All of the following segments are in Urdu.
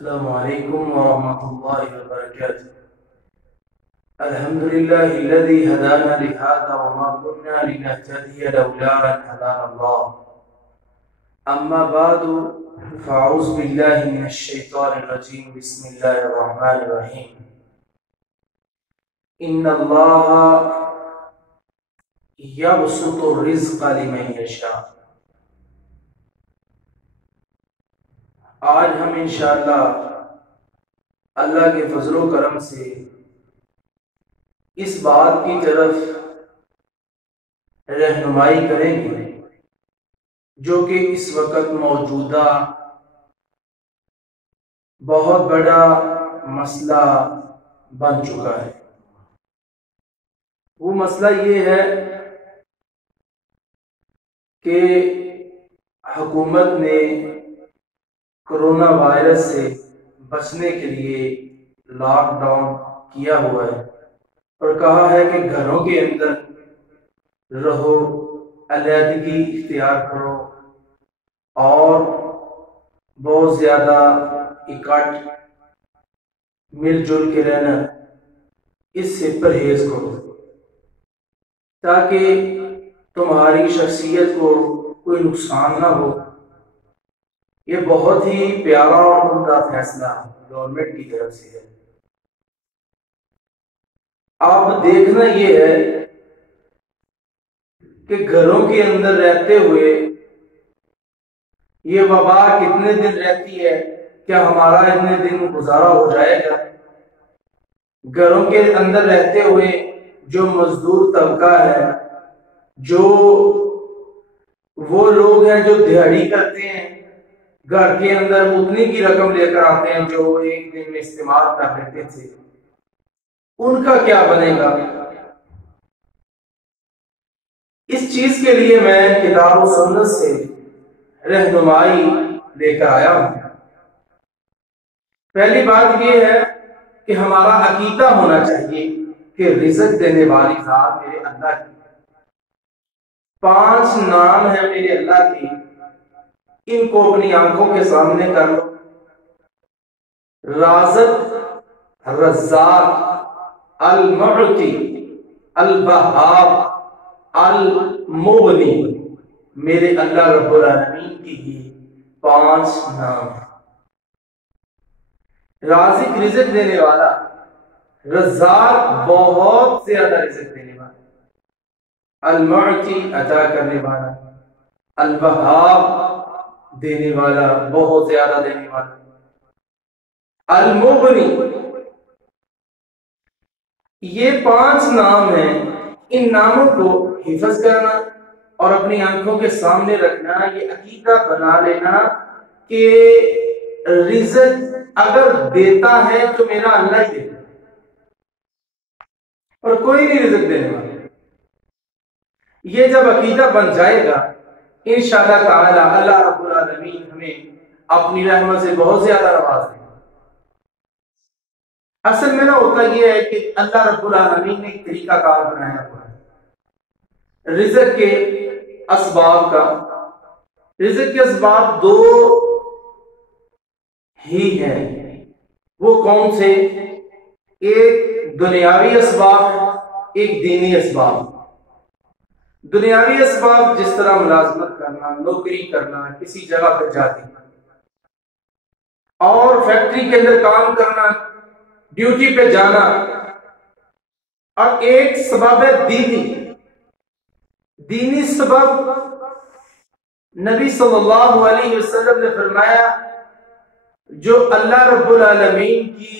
السلام علیکم ورحمۃ اللہ وبرکاتہ۔ الحمد للہ الذی ہدانا لہذا وما كنا لنهتدی لولا ان ہدانا اللہ۔ اما بعد فاعوذ باللہ من الشیطان الرجیم، بسم اللہ الرحمن الرحیم۔ ان اللہ یبسط الرزق لمن یشاء۔ آج ہم انشاءاللہ اللہ کے فضل و کرم سے اس بات کی طرف رہنمائی کریں گے جو کہ اس وقت موجودہ بہت بڑا مسئلہ بن چکا ہے۔ وہ مسئلہ یہ ہے کہ حکومت نے کرونا وائرس سے بچنے کے لیے لاک ڈاؤن کیا ہوا ہے اور کہا ہے کہ گھروں کے اندر رہو، علیحدگی اختیار کرو اور بہت زیادہ اکٹھ مل جل کے رہنا، اس سے پرہیز کرو تاکہ تمہاری شخصیت کو کوئی نقصان نہ ہو۔ یہ بہت ہی پیارا اور عمدہ فیصلہ گورنمنٹ کی طرف سے ہے۔ اب دیکھنا یہ ہے کہ گھروں کے اندر رہتے ہوئے یہ وبا کتنے دن رہتی ہے، کیا ہمارا اتنے دن گزارا ہو جائے گا؟ گھروں کے اندر رہتے ہوئے جو مزدور طبقہ ہے، جو وہ لوگ ہیں جو دیہڑی کرتے ہیں، گھر کے اندر اتنی کی رقم لے کر آتے ہیں جو ایک دن میں استعمال کر لیتے تھے، ان کا کیا بنے گا؟ اس چیز کے لیے میں کتاب و سنت سے رہنمائی لے کر آیا ہوں۔ پہلی بات یہ ہے کہ ہمارا عقیدہ ہونا چاہیے کہ رزق دینے والی ذات میرے اللہ کی۔ 5 نام ہیں میرے اللہ کی، ان کو اپنی آنکھوں کے سامنے کر لو۔ رازق، رزاق، المعطی، الوہاب، المغنی، میرے اللہ رب العالمین کی ہی 5 نام ہیں۔ رازق رزق دینے والا، رزاق بہت زیادہ رزق دینے والا، المعطی عطا کرنے والا، الوہاب دینے والا بہت زیادہ دینے والا، المغنی، یہ 5 نام ہیں۔ ان ناموں کو حفظ کرنا اور اپنی آنکھوں کے سامنے رکھنا، یہ عقیدہ بنا لینا کہ رزق اگر دیتا ہے تو میرا اللہ ہی دیتا ہے اور کوئی نہیں رزق دینے والا۔ یہ جب عقیدہ بن جائے گا انشاءاللہ تعالی اللہ رب العالمین ہمیں اپنی رحمت سے بہت زیادہ نواز دے گا۔ اصل میں نہ ہوتا یہ ہے کہ اللہ رب العالمین نے ایک طریقہ کار بنایا ہوا ہے رزق کے اسباب کا۔ رزق کے اسباب 2 ہی ہیں، وہ کون سے؟ ایک دنیاوی اسباب، ایک دینی اسباب۔ دنیاوی اسباب جس طرح ملازمت کرنا، نوکری کرنا، کسی جگہ پر جا کے اور فیکٹری کے اندر کام کرنا، ڈیوٹی پہ جانا، اور ایک سبب ہے دینی سبب۔ نبی صلی اللہ علیہ وسلم نے فرمایا جو اللہ رب العالمین کی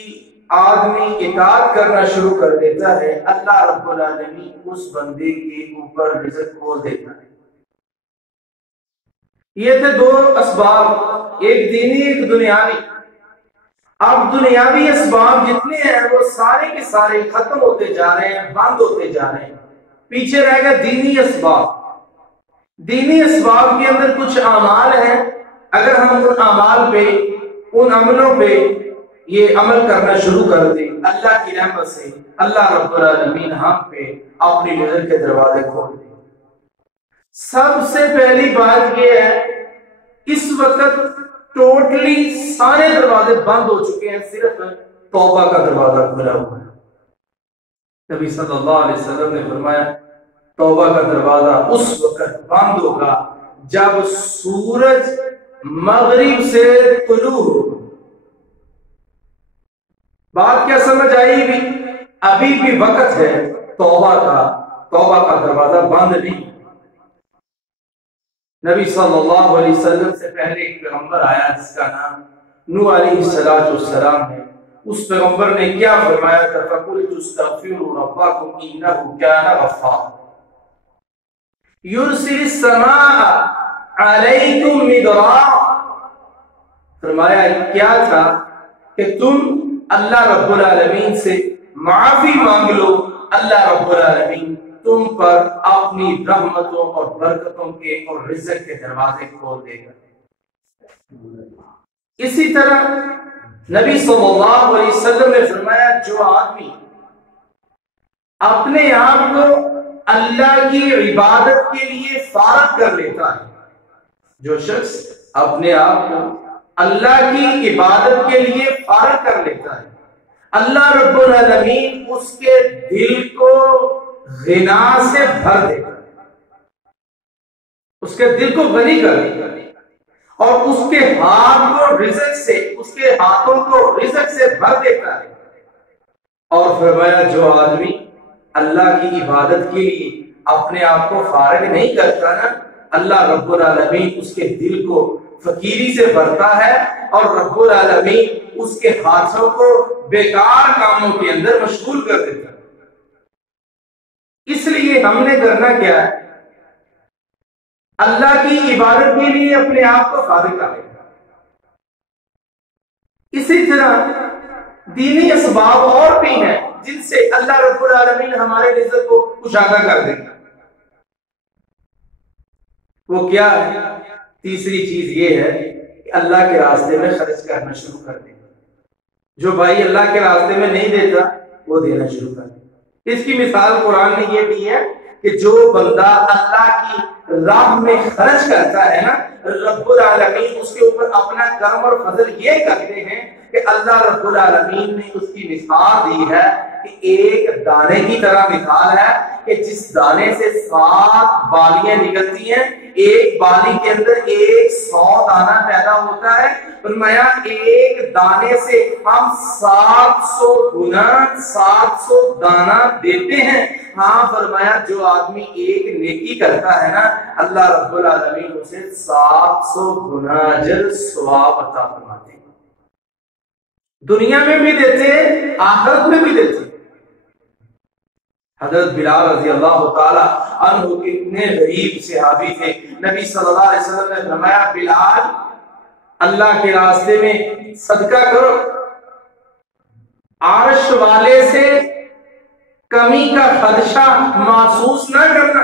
آدمی اطاعت کرنا شروع کر دیتا ہے، اللہ رب العالمین اس بندے کے اوپر رزق کھول دیتا ہے۔ یہ تھے 2 اسباب، ایک دینی ایک دنیاوی۔ اب دنیاوی اسباب جتنے ہیں وہ سارے کے سارے ختم ہوتے جا رہے ہیں، بند ہوتے جا رہے ہیں، پیچھے رہ گئے دینی اسباب۔ دینی اسباب کے اندر کچھ اعمال ہیں، اگر ہم ان اعمال پہ، ان عملوں پہ یہ عمل کرنا شروع کر دیں، اللہ کی رحمت سے اللہ رب العالمین ہم پہ اپنی رزق کے دروازے کھول دیں۔ سب سے پہلی بات یہ ہے اس وقت ٹوٹلی سارے دروازے بند ہو چکے ہیں، صرف توبہ کا دروازہ کھلا ہوا ہے۔ نبی صلی اللہ علیہ وسلم نے فرمایا توبہ کا دروازہ اس وقت بند ہوگا جب سورج مغرب سے طلوع ہو۔ بات کیا سمجھ آئی؟ بھی ابھی بھی وقت ہے توبہ کا دروازہ بند نہیں۔ نبی صلی اللہ علیہ وسلم سے پہلے ایک پیغمبر آیا جس کا نام نوح علیہ السلام ہے۔ اس پیغمبر نے کیا فرمایا تھا؟ فَقُلْتُ اسْتَغْفِرُوا رَبَّكُمْ إِنَّهُ كَانَ غَفَّارًا يُرْسِلِ السَّمَاءَ عَلَيْكُمْ مِدْرَارًا۔ فرمایا کیا تھا کہ تم اللہ رب العالمین سے معافی مانگ لو، اللہ رب العالمین تم پر اپنی رحمتوں اور برکتوں کے اور رزق کے دروازے کھول دے گا۔ اسی طرح نبی صلی اللہ علیہ وسلم نے فرمایا جو آدمی اپنے آپ کو اللہ کی عبادت کے لیے فارغ کر لیتا ہے، جو شخص اپنے آپ کو اللہ کی عبادت کے لیے فارغ کر لیتا ہے، اللہ رب العالمین اس کے دل کو غنا سے بھر دے گا، اس کے دل کو غنی کر دے گا، اور اس کے ہاتھ کو رزق سے، اس کے ہاتھوں کو رزق سے بھر دیتا ہے۔ اور فرمایا جو آدمی اللہ کی عبادت کے لیے اپنے آپ کو فارغ نہیں کرتا نا، اللہ رب العالمین اس کے دل کو فقیری سے بھرتا ہے، اور رب العالمین اس کے ہاتھوں کو بیکار کاموں کے اندر مشغول کر دیتا ہے۔ اس لیے ہم نے کرنا کیا ہے؟ اللہ کی عبادت کے لیے اپنے آپ کو فارغ کر لیں۔ اسی طرح دینی اسباب اور بھی ہیں جن سے اللہ رب العالمین ہمارے رزق کو کشادہ کر دے گا۔ وہ کیا ہے؟ تیسری چیز یہ ہے کہ اللہ کے راستے میں خرچ کرنا شروع کر دے گا۔ جو بھائی اللہ کے راستے میں نہیں دیتا وہ دینا شروع کر دے۔ اس کی مثال قرآن نے یہ دی ہے کہ جو بندہ اللہ کی راہ میں خرچ کرتا ہے نا، رب العالمین اس کے اوپر اپنا کرم اور فضل یہ کرتے ہیں کہ اللہ رب العالمین نے اس کی مثال دی ہے کہ ایک دانے کی طرح مثال ہے کہ جس دانے سے 7 بالیاں نکلتی ہیں، ایک بالی کے اندر 100 دانہ پیدا ہوتا ہے۔ فرمایا ایک دانے سے ہم 700 گنا 700 دانہ دیتے ہیں۔ ہاں فرمایا جو آدمی ایک نیکی کرتا ہے نا، اللہ رب العالمین اسے 700 گنا اجر ثواب عطا فرماتے ہیں، دنیا میں بھی دیتے ہیں، آخرت میں بھی دیتے ہیں۔ حضرت بلال رضی اللہ تعالی عنہ کتنے غریب صحابی تھے، نبی صلی اللہ علیہ وسلم نے فرمایا بلال اللہ کے راستے میں صدقہ کرو، عرش والے سے کمی کا خدشہ محسوس نہ کرنا،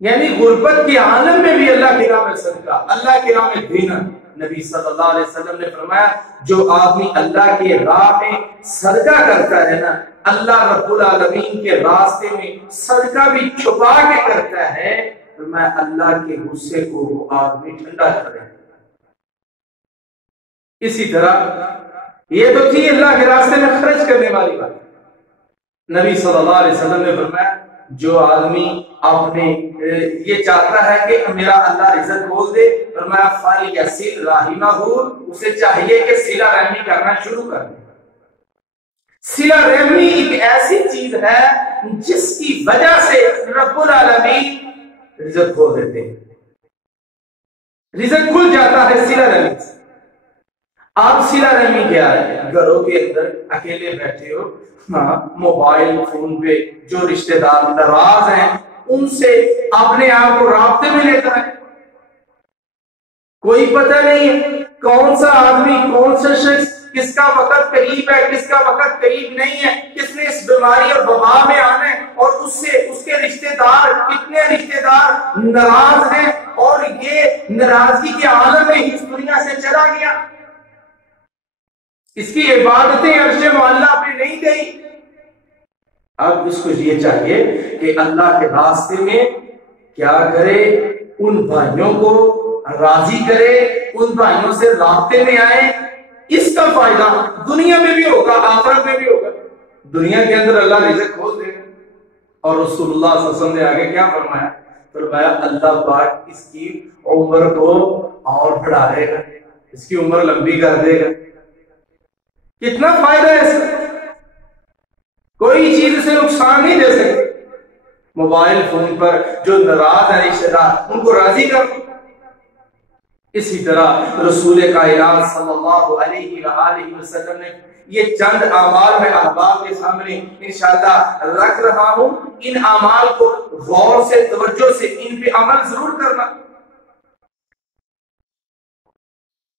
یعنی غربت کے عالم میں بھی اللہ کی راہ میں صدقہ، اللہ کی راہ میں دینا۔ نبی صلی اللہ علیہ وسلم نے فرمایا جو آدمی اللہ کے راہ میں صدقہ کرتا ہے نا، اللہ رب العالمین کے راستے میں صدقہ بھی چھپا کے کرتا ہے، فرمایا اللہ کے غصے کو وہ آدمی ٹھنڈا کر دیتا ہے۔ اسی طرح یہ تو تھی اللہ کے راستے میں خرچ کرنے والی بات۔ نبی صلی اللہ علیہ وسلم نے فرمایا جو آدمی اپنے یہ چاہتا ہے کہ میرا اللہ رزق کھول دے، فرمایا فَلْيَصِلْ رَحِمَهُ، اسے چاہیے کہ صلہ رحمی کرنا شروع کر دے۔ صلہ رحمی ایک ایسی چیز ہے جس کی وجہ سے رب العالمین رزق کھول دیتے ہیں، رزق کھل جاتا ہے صلہ رحمی سے۔ آپ صلہ رحمی کیا ہے؟ گھروں کے اندر اکیلے بیٹھے ہو، موبائل فون پہ جو رشتہ دار ناراض ہیں ان سے اپنے آپ کو رابطے میں لیتا ہے، کوئی پتہ نہیں ہے کون سا آدمی کون سا شخص کس کا وقت قریب ہے کس کا وقت قریب نہیں ہے، کس نے اس بیماری اور وبا میں آنا ہے، اور اس سے اس کے رشتہ دار کتنے رشتہ دار ناراض ہیں، اور یہ ناراضگی کے عالم میں اس دنیا سے چلا گیا، اس کی عبادتیں عرش معلیٰ پہ نہیں گئی۔ اب اس کو یہ چاہیے کہ اللہ کے راستے میں کیا کرے، ان بھائیوں کو راضی کرے، ان بھائیوں سے رابطے میں آئے، اس کا فائدہ دنیا میں بھی ہوگا، آخرت میں بھی ہوگا۔ دنیا کے اندر اللہ رزق کھول دے گا۔ اور رسول اللہ صلی اللہ علیہ وسلم نے آگے کیا فرمایا؟ فرمایا اللہ پاک اس کی عمر کو اور بڑھا دے گا، اس کی عمر لمبی کر دے گا۔ کتنا فائدہ ہے اس کا، کوئی چیز اسے نقصان نہیں دے سکتی۔ موبائل فون پر جو ناراض ہیں رشتہ دار، ان کو راضی کر۔ اسی طرح رسول کائنات صلی اللہ علیہ وآلہ وسلم نے یہ چند اعمال میں احباب کے سامنے انشاءاللہ رکھ رہا ہوں، ان اعمال کو غور سے، توجہ سے ان پہ عمل ضرور کرنا،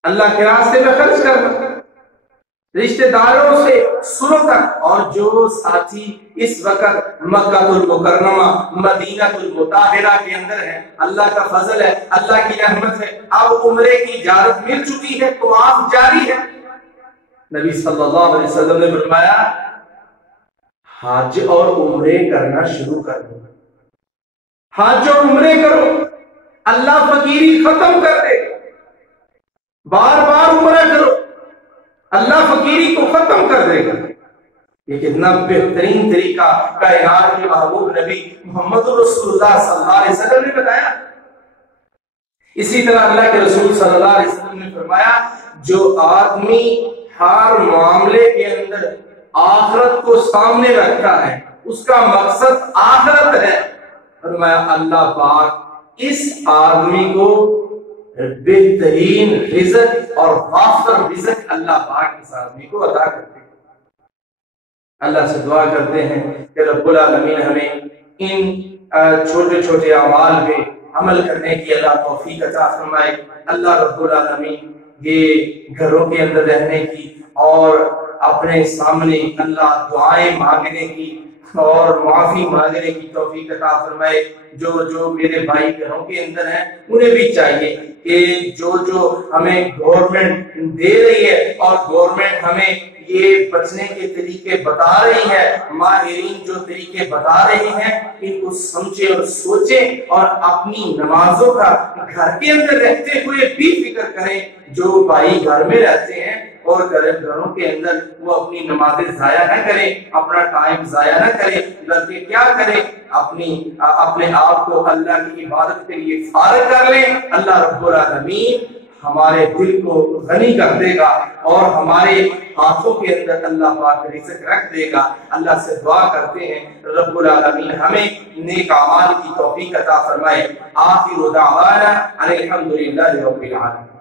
اللہ کے راستے میں خرچ کرنا، رشتہ داروں سے سنو تک۔ اور جو ساتھی اس وقت مکہ المکرمہ مدینہ المطہرہ کے اندر ہے، اللہ کا فضل ہے، اللہ کی رحمت ہے، اب عمرے کی اجازت مل چکی ہے، طواف جاری ہے۔ نبی صلی اللہ علیہ وسلم نے فرمایا حج اور عمرے کرنا شروع کر دو، حج اور عمرے کرو، اللہ فقیری ختم کر دے، بار بار عمرہ کرو، اللہ فقیری کو ختم کر دے گا۔ یہ کتنا بہترین طریقہ کائنات کے محبوب نبی محمد رسول اللہ صلی اللہ علیہ وسلم نے بتایا۔ اسی طرح اللہ کے رسول صلی اللہ علیہ وسلم نے فرمایا جو آدمی ہر معاملے کے اندر آخرت کو سامنے رکھتا ہے، اس کا مقصد آخرت ہے، فرمایا اللہ پاک اس آدمی کو بہترین رزق اور وافر رزق اللہ پاک اس آدمی کو عطا کرتے ہیں۔ اللہ سے دعا کرتے ہیں کہ رب العالمین ہمیں ان چھوٹے چھوٹے اعمال پہ عمل کرنے کی اللہ توفیق عطا فرمائے۔ اللہ رب العالمین یہ گھروں کے اندر رہنے کی اور اپنے سامنے اللہ دعائیں مانگنے کی اور معافی مانگنے کی توفیق عطا فرمائے۔ جو میرے بھائی گھروں کے اندر ہیں انہیں بھی چاہیے کہ جو ہمیں گورنمنٹ دے رہی ہے اور گورنمنٹ ہمیں یہ بچنے کے طریقے بتا رہی ہے، ماہرین جو طریقے بتا رہے ہیں، ان کو سمجھیں اور سوچیں اور اپنی نمازوں کا گھر کے اندر رہتے ہوئے بھی فکر کریں۔ جو بھائی گھر میں رہتے ہیں اور گھروں کے اندر وہ اپنی نمازیں ضائع نہ کریں، اپنا ٹائم ضائع نہ کریں، بلکہ کیا کریں، اپنے آپ کو اللہ کی عبادت کے لیے فارغ کر لیں۔ اللہ رب العالمین ہمارے دل کو غنی کر دے گا اور ہمارے ہاتھوں کے اندر اللہ پاک رزق رکھ دے گا۔ اللہ سے دعا کرتے ہیں رب العالمین ہمیں نیک اعمال کی توفیق عطا فرمائے۔ آخر دعوانا ان الحمد للہ رب العالمین۔